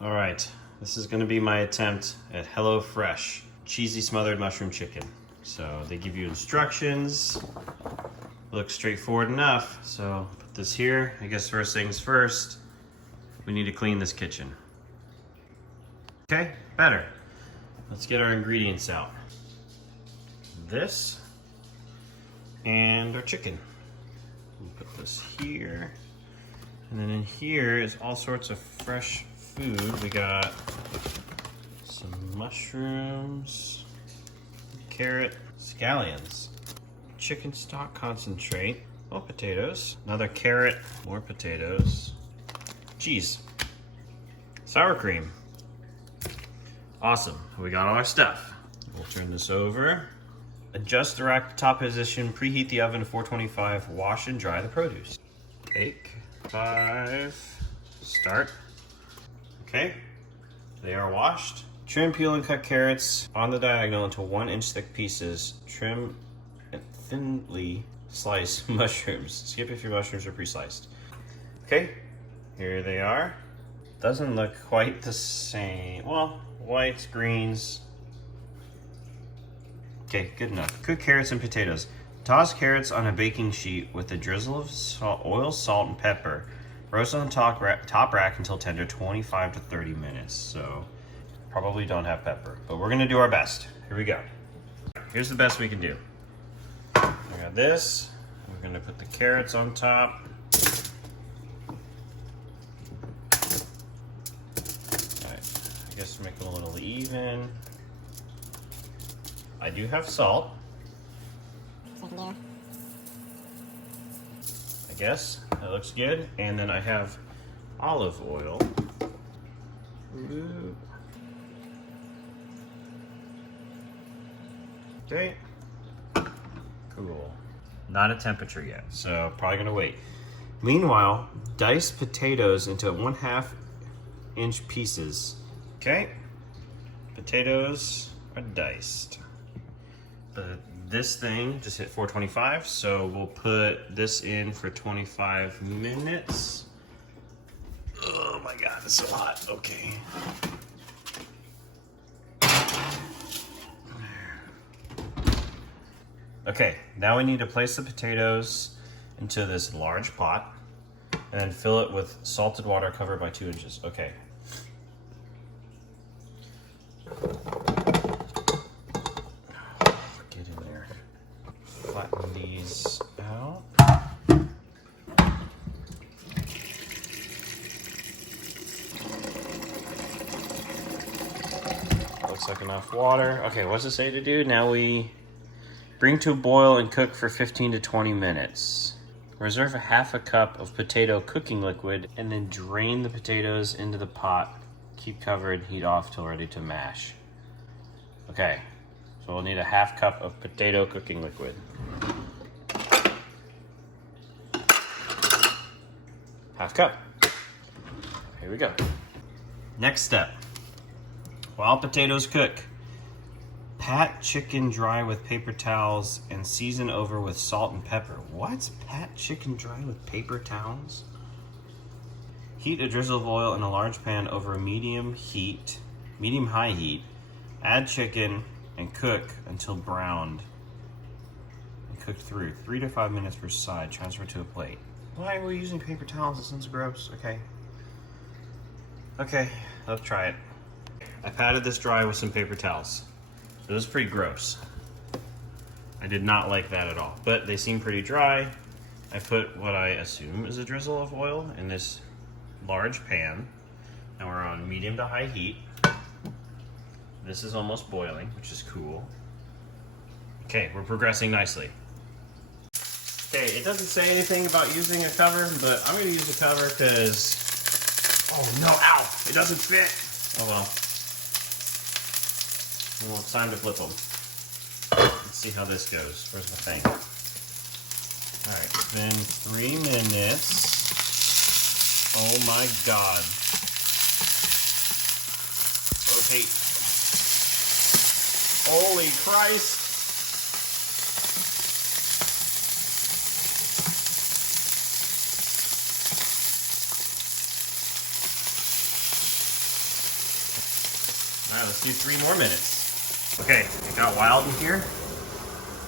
All right, this is gonna be my attempt at HelloFresh cheesy smothered mushroom chicken. So they give you instructions, looks straightforward enough. So put this here. I guess first things first, we need to clean this kitchen. Okay, better. Let's get our ingredients out. This and our chicken. We'll put this here. And then in here is all sorts of fresh food. We got some mushrooms, carrot, scallions, chicken stock concentrate, more potatoes, another carrot, more potatoes, cheese, sour cream. Awesome, we got all our stuff. We'll turn this over. Adjust the rack to top position, preheat the oven to 425, wash and dry the produce. Take 5, start. Okay, they are washed. Trim, peel, and cut carrots on the diagonal into 1-inch thick pieces. Trim and thinly slice mushrooms. Skip if your mushrooms are pre-sliced. Okay, here they are. Doesn't look quite the same. Well, whites, greens. Okay, good enough. Cook carrots and potatoes. Toss carrots on a baking sheet with a drizzle of oil, salt, and pepper. Roast on the top rack until tender, 25 to 30 minutes. So, probably don't have pepper, but we're gonna do our best. Here we go. Here's the best we can do. We got this. We're gonna put the carrots on top. I guess make it a little even. I do have salt. I guess that looks good. And then I have olive oil. Ooh. Okay. Cool. Not at temperature yet, so probably gonna wait. Meanwhile, dice potatoes into 1/2 inch pieces. Okay, potatoes are diced. This thing just hit 425, so we'll put this in for 25 minutes. Oh my God, it's so hot. Okay. Okay, now we need to place the potatoes into this large pot and then fill it with salted water covered by 2 inches. Okay. Flatten these out. Looks like enough water. Okay, what's it say to do? Now we bring to a boil and cook for 15 to 20 minutes. Reserve 1/2 cup of potato cooking liquid and then drain the potatoes into the pot. Keep covered, heat off till ready to mash. Okay, so we'll need 1/2 cup of potato cooking liquid. Half cup. Here we go. Next step. While potatoes cook, pat chicken dry with paper towels and season over with salt and pepper. What? Pat chicken dry with paper towels? Heat a drizzle of oil in a large pan over a medium-high heat. Add chicken and cook until browned and cooked through. 3 to 5 minutes per side. Transfer to a plate. Why are we using paper towels? It sounds gross. Okay. Okay, let's try it. I patted this dry with some paper towels. It was pretty gross. I did not like that at all, but they seem pretty dry. I put what I assume is a drizzle of oil in this large pan. Now we're on medium to high heat. This is almost boiling, which is cool. Okay, we're progressing nicely. Okay, it doesn't say anything about using a cover, but I'm gonna use a cover because, oh no, ow, it doesn't fit. Oh well. Well, it's time to flip them. Let's see how this goes. Where's my thing? All right, it's been 3 minutes. Oh my God. Okay. Holy Christ. All right, let's do 3 more minutes. Okay, it got wild in here.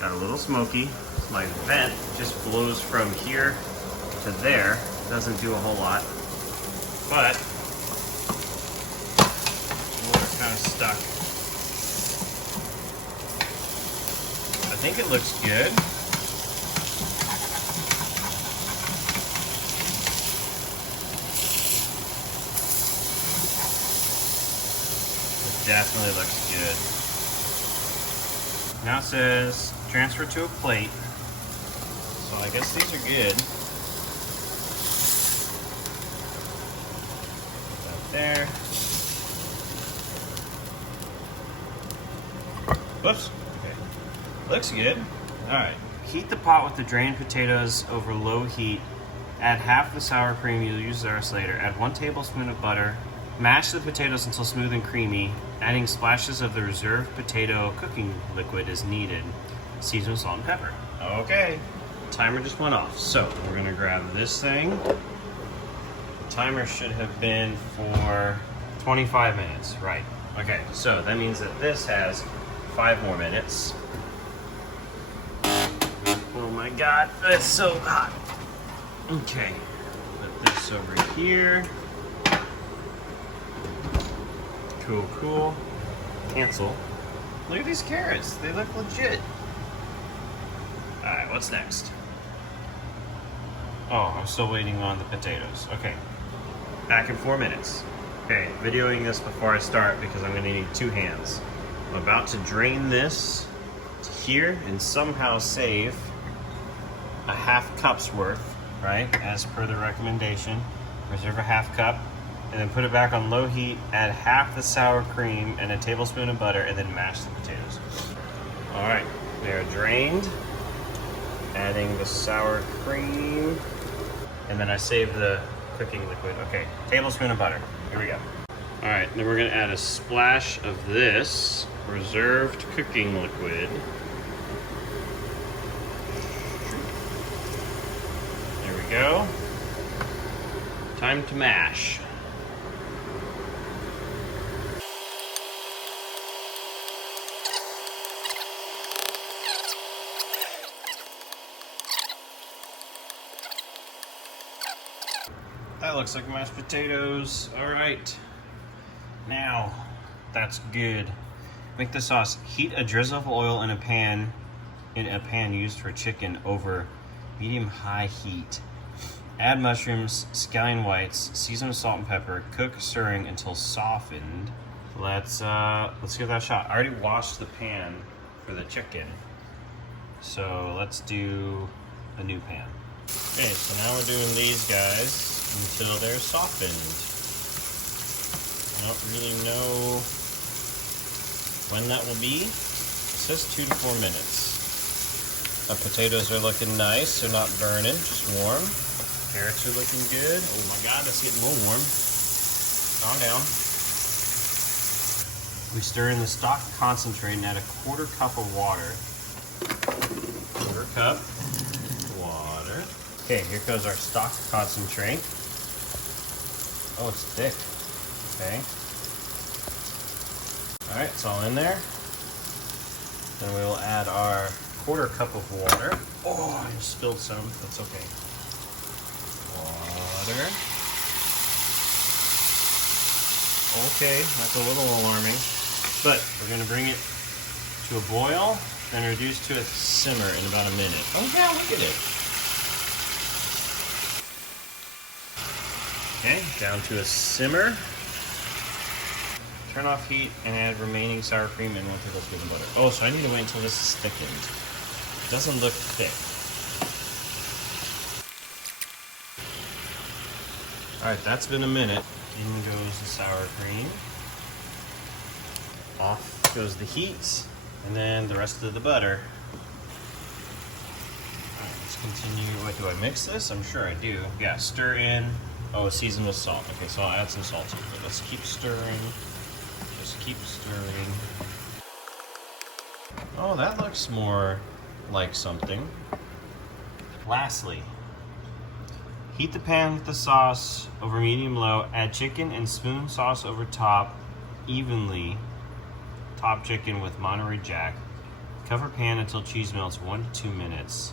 Got a little smoky. My vent just blows from here to there. Doesn't do a whole lot, but we're kind of stuck. I think it looks good. It definitely looks good. Now it says transfer to a plate. So I guess these are good. Put that there. Whoops. Okay. Looks good. Alright. Heat the pot with the drained potatoes over low heat. Add half the sour cream you'll use the rest later. Add 1 tablespoon of butter. Mash the potatoes until smooth and creamy. Adding splashes of the reserved potato cooking liquid is needed. Season with salt and pepper. Okay. Timer just went off. So we're gonna grab this thing. The timer should have been for 25 minutes, right? Okay, so that means that this has 5 more minutes. Oh my God, that's so hot. Okay, put this over here. Cool, cool. Cancel. Look at these carrots, they look legit. All right, what's next? Oh, I'm still waiting on the potatoes. Okay, back in 4 minutes. Okay, videoing this before I start because I'm gonna need 2 hands. I'm about to drain this to here and somehow save a ½ cup's worth, right? As per the recommendation. Reserve a ½ cup and then put it back on low heat, add half the sour cream and a tablespoon of butter and then mash the potatoes. All right, they're drained. Adding the sour cream, and then I save the cooking liquid. Okay, tablespoon of butter. Here we go. All right, then we're gonna add a splash of this reserved cooking liquid. There we go. Time to mash. That looks like mashed potatoes. All right. Now, that's good. Make the sauce. Heat a drizzle of oil in a pan used for chicken over medium-high heat. Add mushrooms, scallion whites, season with salt and pepper. Cook, stirring until softened. Let's give that a shot. I already washed the pan for the chicken, so let's do a new pan. Okay, so now we're doing these guys until they're softened. I don't really know when that will be. It says 2 to 4 minutes. The potatoes are looking nice. They're not burning, just warm. Carrots are looking good. Oh my God, that's getting a little warm. Calm down. We stir in the stock concentrate and add a ¼ cup of water. ¼ cup water. Okay, here goes our stock concentrate. Oh, it's thick. Okay. All right, it's all in there. Then we will add our ¼ cup of water. Oh, I just spilled some. That's okay. Water. Okay, that's a little alarming. But we're gonna bring it to a boil, then reduce to a simmer in about a minute. Oh yeah, look at it. Okay, down to a simmer. Turn off heat and add remaining sour cream and 1 tablespoon of butter. Oh, so I need to wait until this is thickened. It doesn't look thick. All right, that's been a minute. In goes the sour cream. Off goes the heat, and then the rest of the butter. All right, let's continue. Wait, do I mix this? I'm sure I do. Yeah, stir in. Oh, season with salt. Okay, so I'll add some salt to it. Let's keep stirring. Just keep stirring. Oh, that looks more like something. Lastly, heat the pan with the sauce over medium-low. Add chicken and spoon sauce over top. evenly top chicken with Monterey Jack. Cover pan until cheese melts 1 to 2 minutes.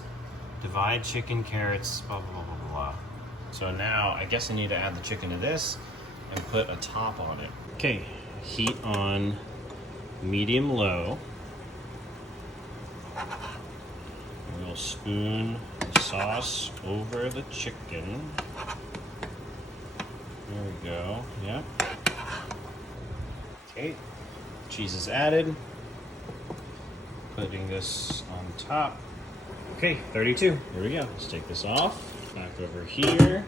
Divide chicken, carrots, blah, blah, blah, blah, blah. So now I guess I need to add the chicken to this and put a top on it. Okay, heat on medium low. We'll spoon the sauce over the chicken. There we go, yep. Okay, cheese is added. Putting this on top. Okay, 32. Here we go. Let's take this off. Back over here.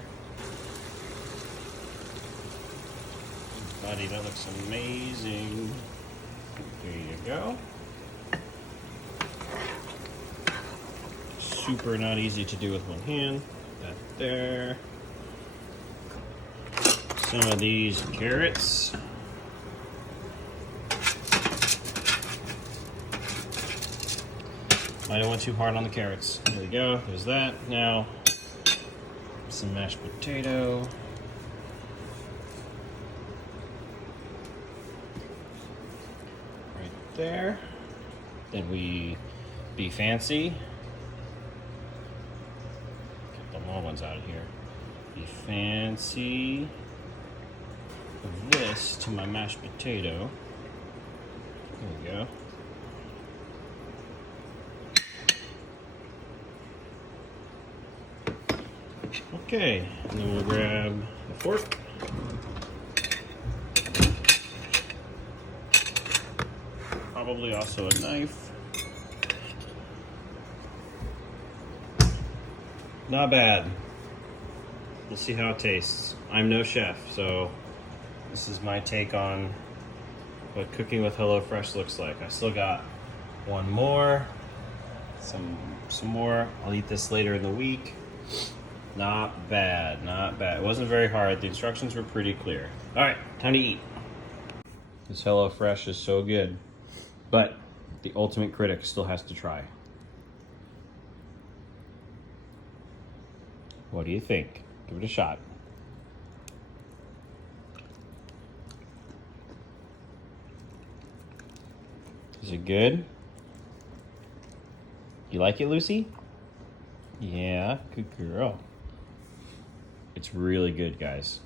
Buddy, that looks amazing. There you go. Super not easy to do with one hand. Put that there. Some of these carrots. I don't want too hard on the carrots. There we go. There's that. Now, some mashed potato. Right there. Then we be fancy. Get the long ones out of here. Be fancy. Of this to my mashed potato. There we go. Okay, and then we'll grab a fork. Probably also a knife. Not bad. We'll see how it tastes. I'm no chef, so this is my take on what cooking with HelloFresh looks like. I still got one more, some more. I'll eat this later in the week. Not bad, not bad. It wasn't very hard. The instructions were pretty clear. All right, time to eat. This HelloFresh is so good, but the ultimate critic still has to try. What do you think? Give it a shot. Is it good? You like it, Lucy? Yeah, good girl. It's really good, guys.